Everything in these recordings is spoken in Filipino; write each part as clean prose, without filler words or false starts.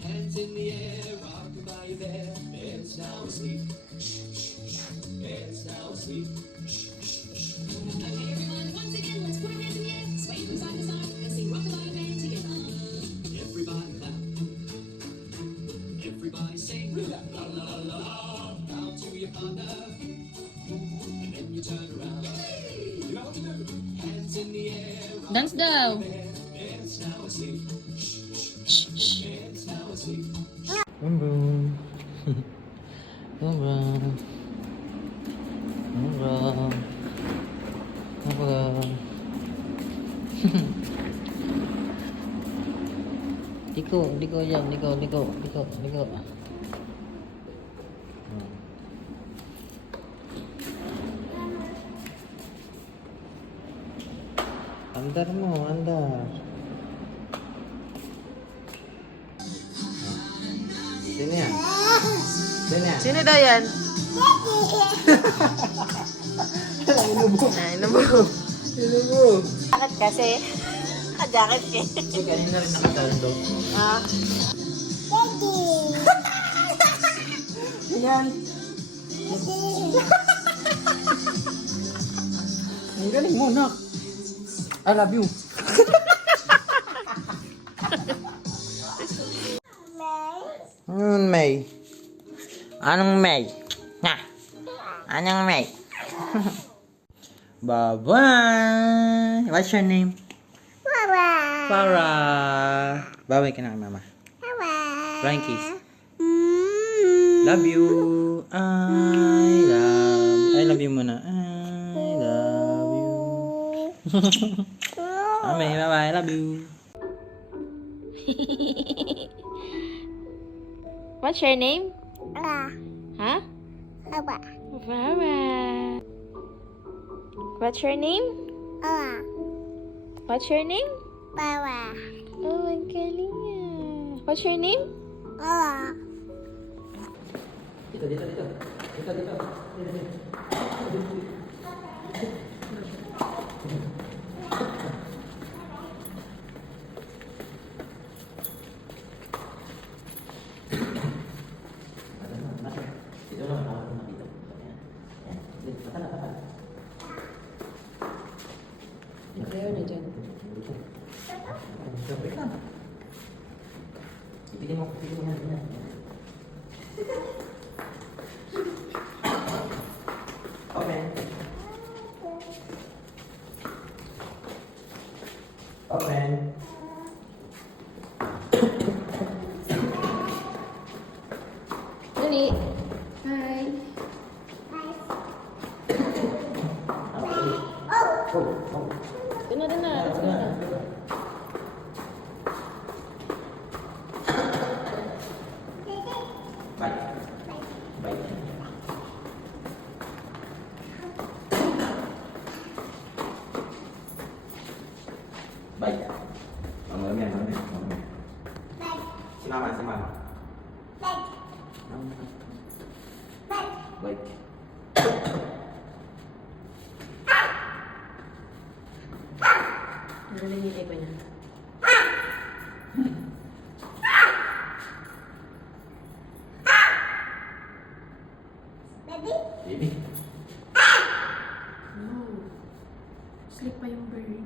Hands in the air, rockabye there. It's now asleep. It's now asleep. Okay, everyone, once again, let's put our hands in the air, sway from side to side, and sing Rockabye Band together. Everybody clap. Everybody sing. La la la la la. Bow to your partner, and then you turn around. You know what to do. Hands in the air. Dance daw. It's now asleep. It's now asleep. Boom. Boom. Liko yan, liko. Andar mo, andar. Sini yan. Sino daw yan? Inubo. Bakit kasi? Jacket ka. Kanina rin nakatalo. Ah. Yan. Ang galing mo, nak. I love you. May. Anong May? Nga. Anong May? Bye-bye. What's your name? Farah. Bye-bye ka na kay mama. Flying kiss. Love you. I love you muna. I love you. Mami, bye-bye. I love you. What's your name? Huh? Farah. What's your name? What's your name? Oh, ang galing ah. What's your name? Dito. Ayaw na dyan. Ipili mo yan. Open. Dali. Hi. Doon na. Let's go na. Bye. Malam yan. Si mama. Baik. Narinig yung iba niya. Baby. No. Sleep pa yung bird.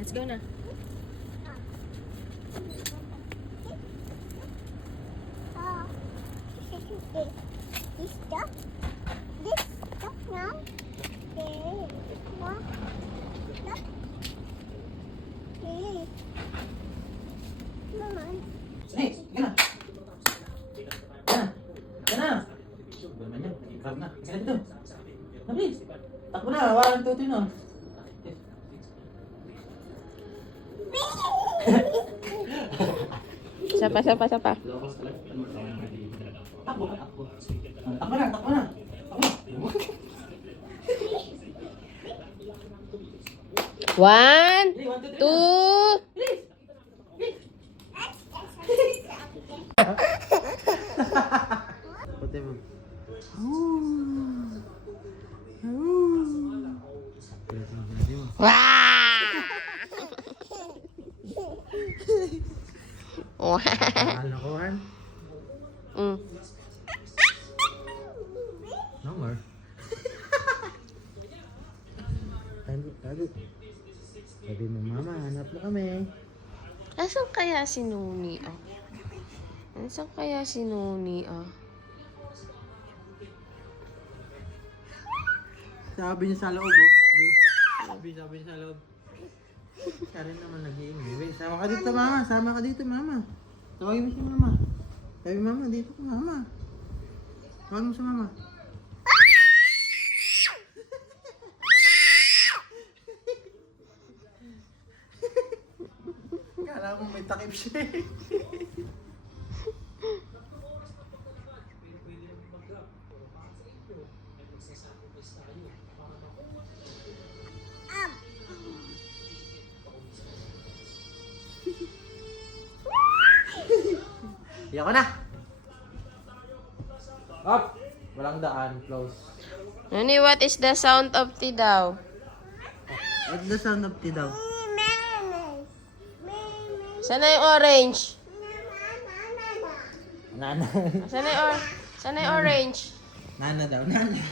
Let's go na. This stuff now. Snakes, gana. Bermain yan, ikrab na. Sige na dito. Nabilis. Takbo na, walang tutoy na. Sapa. Local select. Takbo ka, takbo. Takbo na, takbo na. Takbo. One, Dali, 1, 2, 3 na. two. Puti mo. Wow! Ano ko, Han? Mm. No more. Sabi mo, mama, hanap mo kami. Asan kaya si Nuni, ah? Asan kaya si Nuni, ah? Sabi niya sa loob, oh. Sabi niya sa loob. Siya rin naman nag-iingay. Sama ka dito, mama. Sama ka dito, mama. Tawagin mo si mama. Sabi, mama, dito ka, mama. Tawagin mo si mama. Kala mo may takip siya eh. Iyak ka na! Up! Walang daan. Close. Nuni, what is the sound of tea daw? What's the sound of tea daw? Sana yung orange? Nana. Sana yung orange? Nana daw. Nana.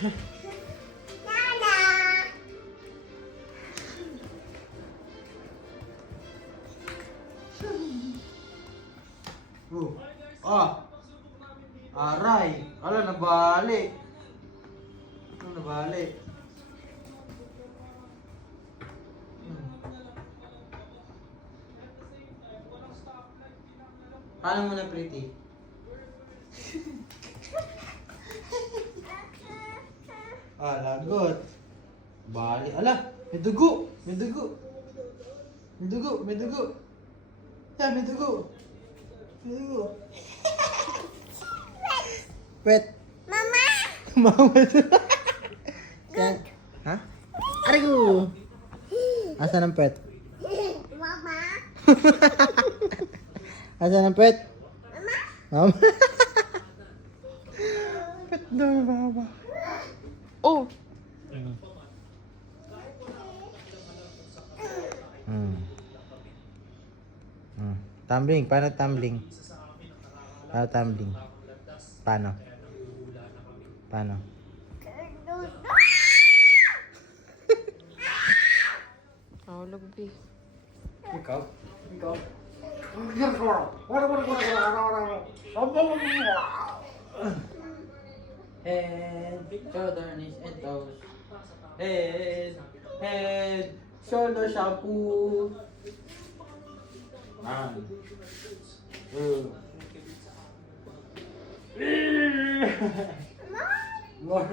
Oh. Ah. Aray. Ala, nabali. Ano nabali? Paano mo na pretty? Lagot. Bali. Ala, may dugo. May dugo. May dugo. May dugo. Yeah, may dugo. May dugo. Pet. Mama. Mama. Good. Ha? Aray ko. Asan ang pet? Mama. Asan ang pet? Mama. Mama. Pet daw, baba. Oh! Tumbling. Paano tumbling? Paano tumbling? Paano? Paano? Nahulog, B. Ikaw? Ikaw? Head, shoulder, knees, and toes. Head, shoulder, shampoo. One, two. More.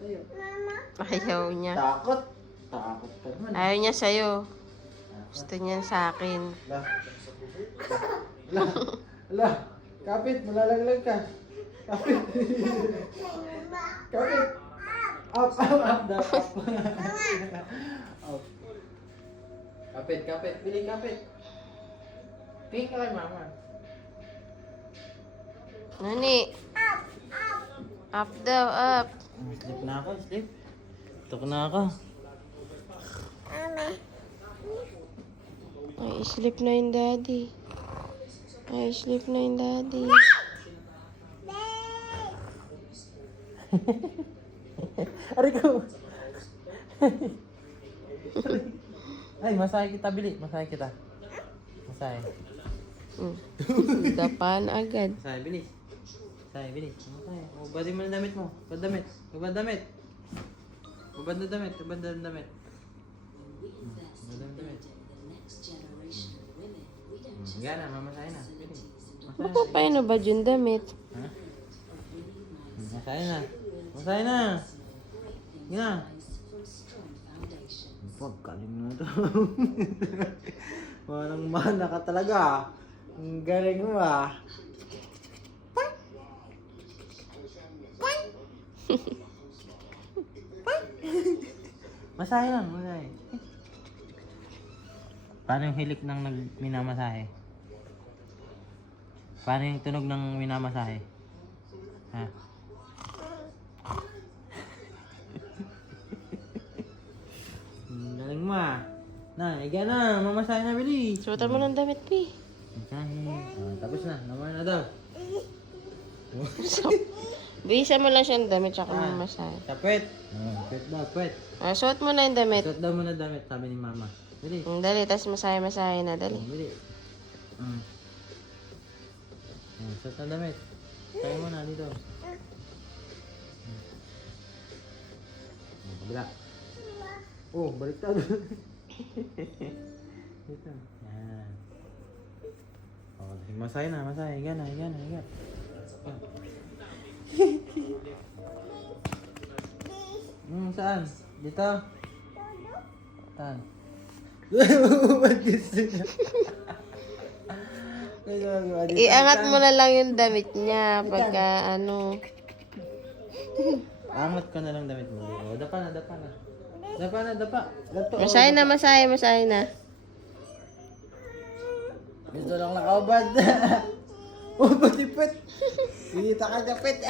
Tayo. Ayaw niya. Takot. Takot ka naman. Ayaw niya sa'yo. Gusto niya sa akin. Lah. Lah. Lah. Kapit, malalaglag ka. Kapit. Kapit. Up, up. Up. Kapit. Pili kapit. Pili ka kay mama. Nani? Up daw, up. Sleep na ako, sleep. Tok na ako. Ay, sleep na yung daddy. Ay, sleep na yung daddy. Aray ko. Ay, masahe kita, Bili. Masahe kita. Masahe. Dapan agad. Masahe, Bili. Masahe, Bili. Masahe. Ubadin mo na damit mo. Ubad damit. Ubad damit. Ubad na damit. Ubad na damit. Ubad na damit. Gana, mamasahe na. Bili. Masahe. Paano ba yung damit? Ha? Masahe na. Masahe na. Gina. Pagkalim na ito. Parang mana ka talaga. Ang galing mo ah. Masahe lang, masahe. Paano yung hilik ng minamasahe? Paano yung tunog ng minamasahe? Ha? Galing mo ah. Na, iga na. Mamasahe na, bilis. Suotan mo ng damit, Pi. Masahe. Tapos na. Naman na daw. Bisa mo lang siyang damit tsaka mamasahe. Tapit. Pwet daw, pwet. Suot mo na yung damit. Suot daw muna damit, sabi ni mama. Bilis. Dali, tas masahe-masahe na, dali. Bilis. Suot na damit. Tayo mo na dito. Kabila. Oh, baliktad. Dito. Yan. Oh, masahe na, masahe. Higa na, higa na, higa. Saan? Dito? Saan? Iangat mo na lang yung damit niya pagka ano. Angat ko na lang damit mo. Oh, dapa na, dapa na. Dapa na, dapa. Dato. Masahe na, masahe na. Dito lang nakaubad. Oh, patipit. Kita ka kapit.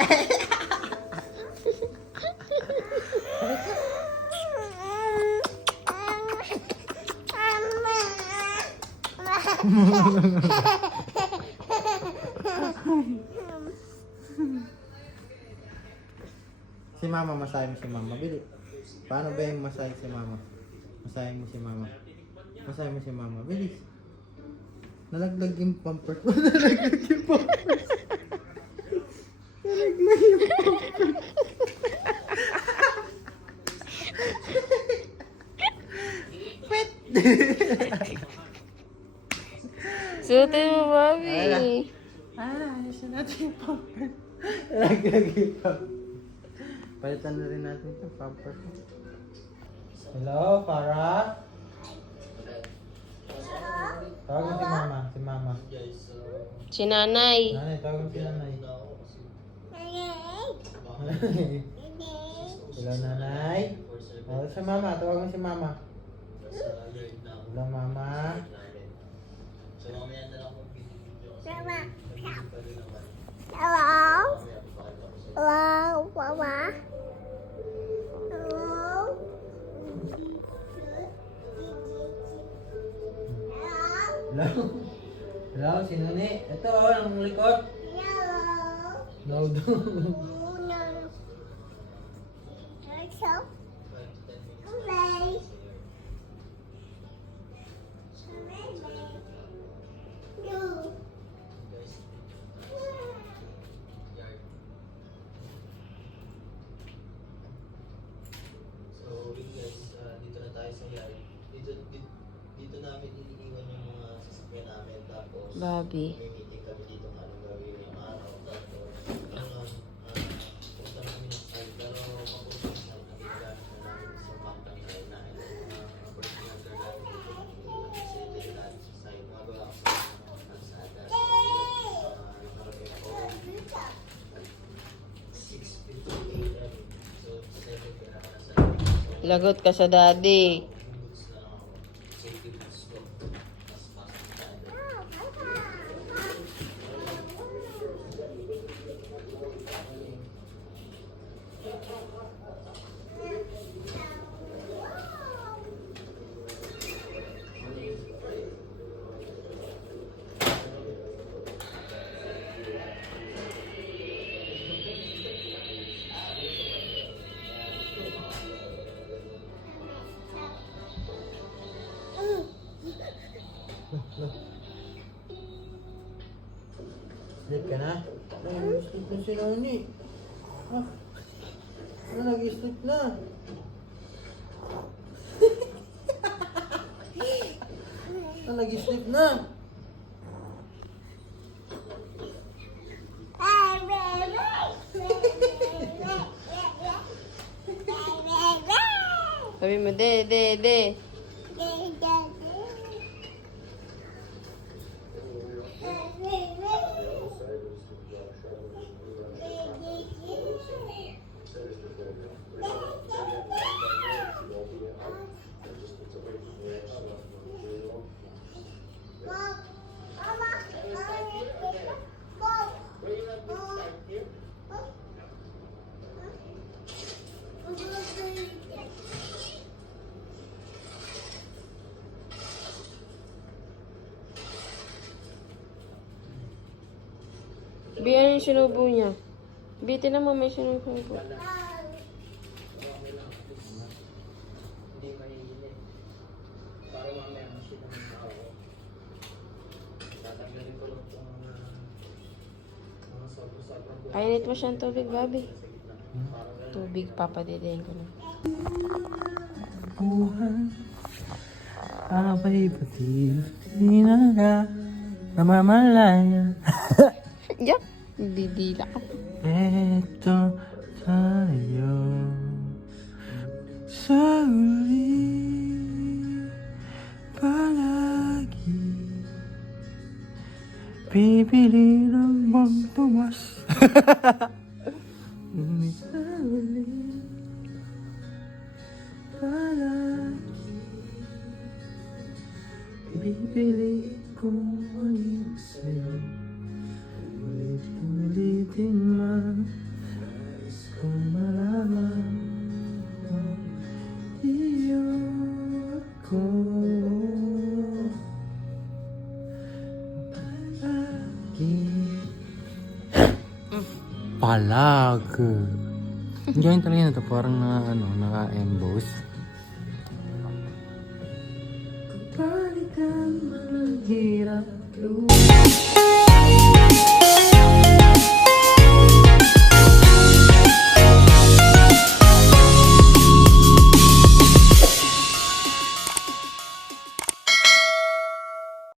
Si mama, masahe mo si mama. Bili. Paano ba yung masahe si mama? Masahe mo si mama. Masahe mo si mama. Bilis. Nalaglag yung pampers mo. Nalaglag yung pampers. Nalaglag yung pampers. Pet! Suotin mo, Bobby. Ayos na natin yung pampers. Nalaglag yung pampers. Palitan na rin natin yung pampers. Hello, Farah? Tawag mo si mama, si mama. Si nanay. Nanay, tawag mo si nanay. Hello, nanay. Tawag si mama, tawag mo si mama. Hello, mama. Hello? Hello, Mama? Hello? Hello? Hello, si Nani. Ito, ang likod. No, do. So, guys, dito na tayo sa yard. Dito namin iniiwan yung mga sasakyan namin. Tapos, Bobby. may meeting kami dito ng anong gawin yung araw. Tapos, punta namin ng site. Pero, mapunta ng site, nagagamit na namin sa pampang site namin. Mga personal car namin dito. Nag-settle natin sa site. Magawa ko sa mga kalsada. Nakarating ako 6:58 AM. So, 7 ka na sa site. Lagot ka sa daddy. Sleep ka na? Ay, nag-sleep na si Nani. Ah, nag-sleep na. Nag-sleep na. Sabi mo, de. Bi, ano yung sinubo niya? Bi, tinan mo, may sinubo. Okay lang at least hindi mainit. Para mamaya masin ang tao. Tatanggalin ko lang itong mga sobrang Painit mo siyang tubig, Bobby. Tubig, papadidiin ko na. Buhay abay pati inaga namamalaya. Yup! Didila ka. Eto tayo sa uli palagi pipili lang bang tumas. Ngunit sa uli palagi pipili kong maging sa'yo. Ulit-ulitin man kung malaman mo iyo ako palag. Ganyan talaga na to, parang naka-emboss. Balikan man ang hirap